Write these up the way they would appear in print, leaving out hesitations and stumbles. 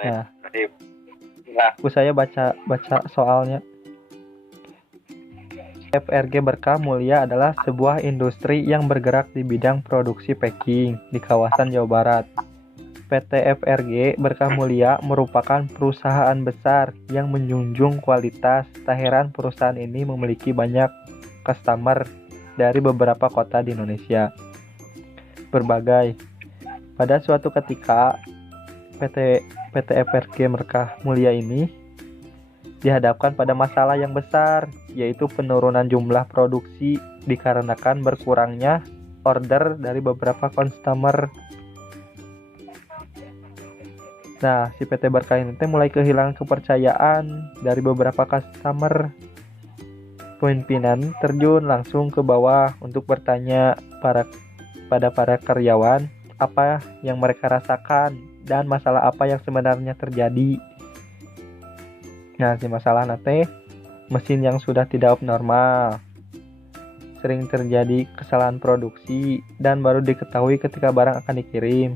Nah, Nah, saya baca soalnya. FRG Berkah Mulia adalah sebuah industri yang bergerak di bidang produksi packing di kawasan Jawa Barat. PT FRG Berkah Mulia merupakan perusahaan besar yang menjunjung kualitas. Tak heran perusahaan ini memiliki banyak customer dari beberapa kota di Indonesia. Berbagai. Pada suatu ketika, PT FRG Berkah Mulia ini dihadapkan pada masalah yang besar, yaitu penurunan jumlah produksi dikarenakan berkurangnya order dari beberapa customer. Nah, si PT Berkah ini mulai kehilangan kepercayaan dari beberapa customer. Pimpinan terjun langsung ke bawah untuk bertanya pada para karyawan apa yang mereka rasakan dan masalah apa yang sebenarnya terjadi. Nah, si masalah nate mesin yang sudah tidak normal, sering terjadi kesalahan produksi dan baru diketahui ketika barang akan dikirim,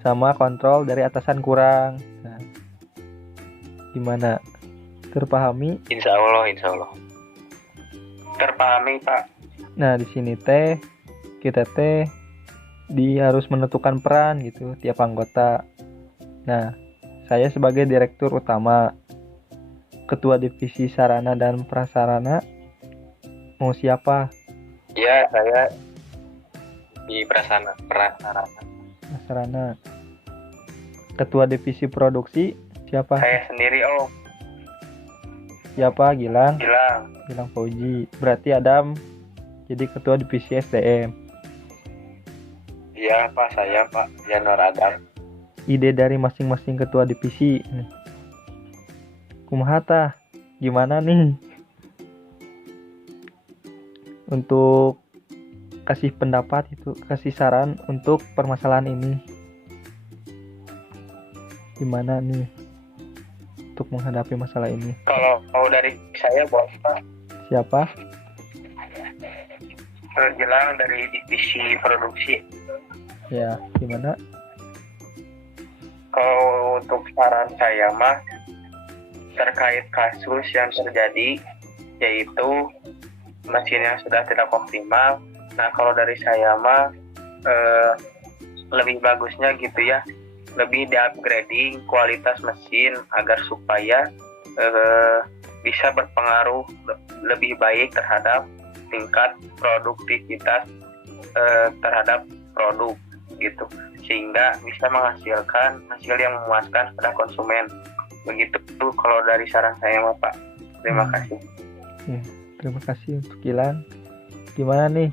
sama kontrol dari atasan kurang. Nah, gimana? Terpahami? insya Allah. Terpahami, Pak. Nah, di sini kita harus menentukan peran gitu tiap anggota. Nah, saya sebagai direktur utama, ketua divisi sarana dan prasarana, mau siapa? Ya, saya di prasarana. Ketua divisi produksi siapa? Saya sendiri, Om. Siapa? Gilang Gilang. Fauji. Berarti Adam jadi ketua divisi SDM. Iya, Pak. Saya, Pak. Janur Adam. Ide dari masing-masing ketua divisi. Kumaha tah? Gimana nih untuk kasih pendapat itu, kasih saran untuk permasalahan ini? Gimana nih untuk menghadapi masalah ini? Kalau dari saya, Bapak. Siapa? Gilang dari divisi produksi. Ya, gimana? Kalau untuk saran saya mah terkait kasus yang terjadi, yaitu mesin yang sudah tidak optimal. Nah, kalau dari saya mah lebih bagusnya gitu ya, lebih di-upgrading kualitas mesin agar supaya bisa berpengaruh lebih baik terhadap tingkat produktivitas terhadap produk gitu, sehingga bisa menghasilkan hasil yang memuaskan pada konsumen. Begitu kalau dari saran saya, Pak. Terima kasih. Ya, terima kasih untuk Gilang. Gimana nih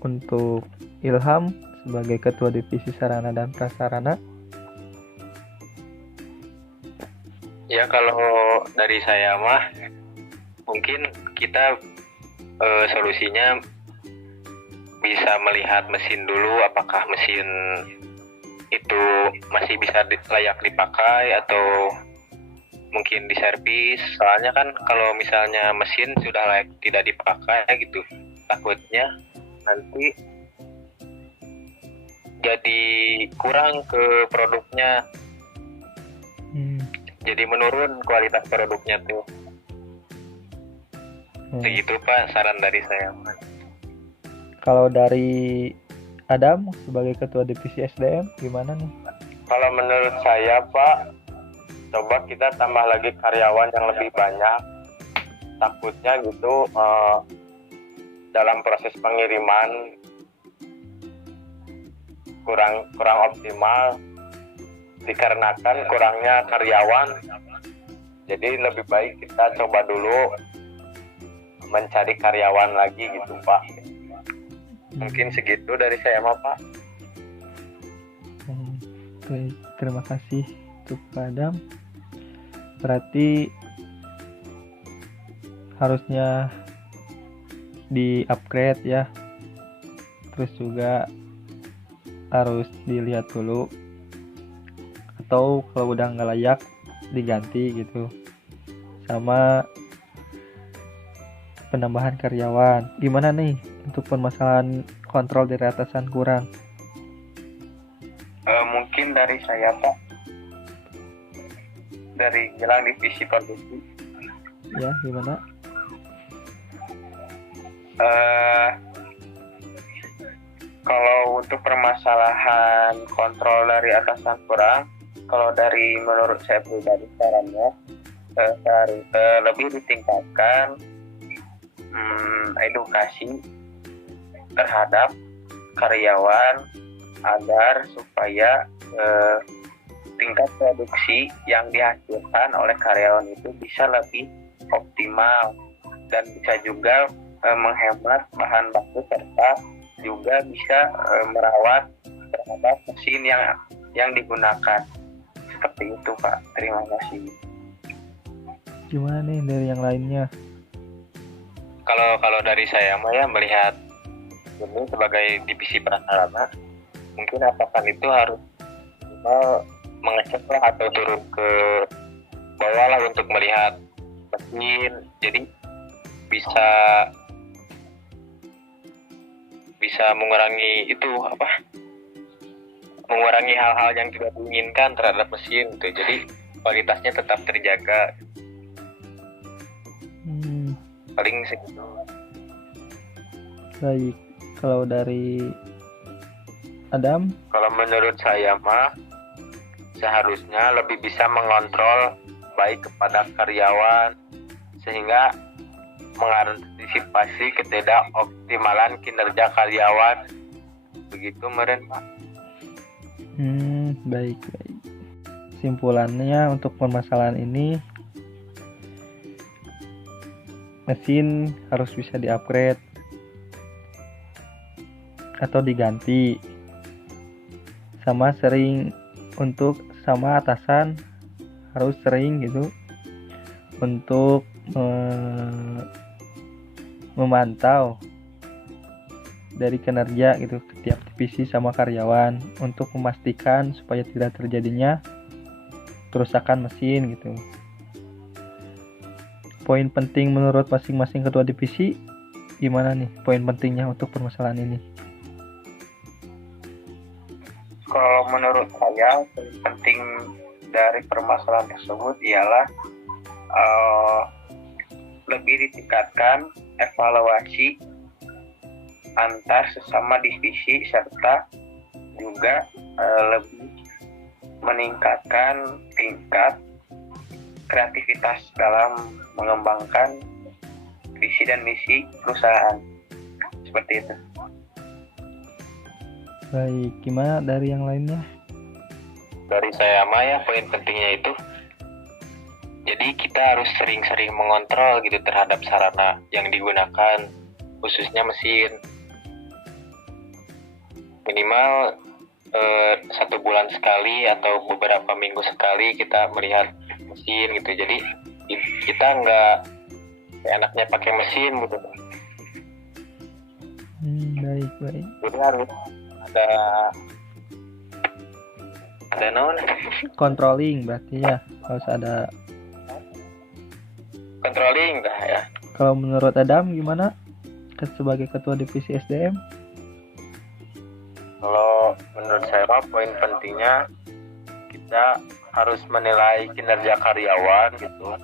untuk Ilham sebagai ketua divisi sarana dan prasarana? Ya, kalau dari saya mah mungkin kita solusinya bisa melihat mesin dulu, apakah mesin itu masih bisa layak dipakai atau mungkin diservis. Soalnya kan kalau misalnya mesin sudah layak tidak dipakai gitu, takutnya nanti jadi kurang ke produknya, jadi menurun kualitas produknya tuh. Begitu, Pak, saran dari saya. Kalau dari Adam sebagai ketua divisi SDM gimana nih? Kalau menurut saya, Pak, coba kita tambah lagi karyawan yang lebih banyak. Takutnya gitu dalam proses pengiriman kurang optimal dikarenakan kurangnya karyawan. Jadi lebih baik kita coba dulu mencari karyawan lagi gitu, Pak. Mungkin segitu dari saya, Pak. Baik, terima kasih untuk Pak Adam. Berarti harusnya di-upgrade ya. Terus juga harus dilihat dulu, atau kalau udah nggak layak diganti gitu. Sama penambahan karyawan. Gimana nih untuk permasalahan kontrol dari atasan kurang? Mungkin dari saya, Pak. dari Gilang divisi produksi. Ya, gimana? Kalau untuk permasalahan kontrol dari atasan kurang, kalau dari menurut saya pribadi sarannya lebih ditingkatkan edukasi terhadap karyawan agar supaya tingkat produksi yang dihasilkan oleh karyawan itu bisa lebih optimal dan bisa juga menghemat bahan baku serta juga bisa merawat terhadap mesin yang digunakan. Seperti itu, Pak. Terima kasih. Gimana nih dari yang lainnya? Kalau dari saya mah ya melihat ini sebagai divisi prasarana, mungkin atasan itu harus mengecek lah atau turun ke bawah lah untuk melihat mesin, jadi bisa mengurangi mengurangi hal-hal yang tidak diinginkan terhadap mesin gitu. Jadi kualitasnya tetap terjaga. Paling segitu. Baik, kalau dari Adam? Kalau menurut saya mah seharusnya lebih bisa mengontrol baik kepada karyawan sehingga mengantisipasi ketidakoptimalan kinerja karyawan. Begitu meren, Pak. Baik. Simpulannya untuk permasalahan ini, mesin harus bisa di-upgrade atau diganti. Sama atasan harus sering gitu untuk memantau dari kinerja gitu setiap divisi sama karyawan untuk memastikan supaya tidak terjadinya kerusakan mesin gitu. Poin penting menurut masing-masing ketua divisi gimana nih poin pentingnya untuk permasalahan ini? Kalau menurut saya poin penting dari permasalahan tersebut ialah lebih ditingkatkan evaluasi antar sesama divisi serta juga lebih meningkatkan tingkat kreativitas dalam mengembangkan visi dan misi perusahaan. Seperti itu. Baik, gimana dari yang lainnya? Dari saya mah ya poin pentingnya itu, jadi kita harus sering-sering mengontrol gitu terhadap sarana yang digunakan, khususnya mesin. Minimal 1 bulan sekali atau beberapa minggu sekali kita melihat mesin gitu. Jadi kita nggak enaknya pakai mesin gitu. Baik. Jadi harus ada controlling berarti ya, harus ada controlling dah ya. Kalau menurut Adam gimana sebagai ketua divisi SDM? Kalau menurut saya mah poin pentingnya kita harus menilai kinerja karyawan gitu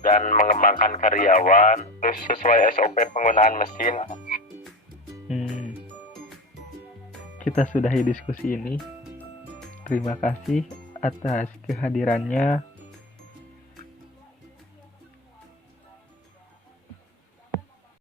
dan mengembangkan karyawan terus sesuai SOP penggunaan mesin. Kita sudahi diskusi ini. Terima kasih atas kehadirannya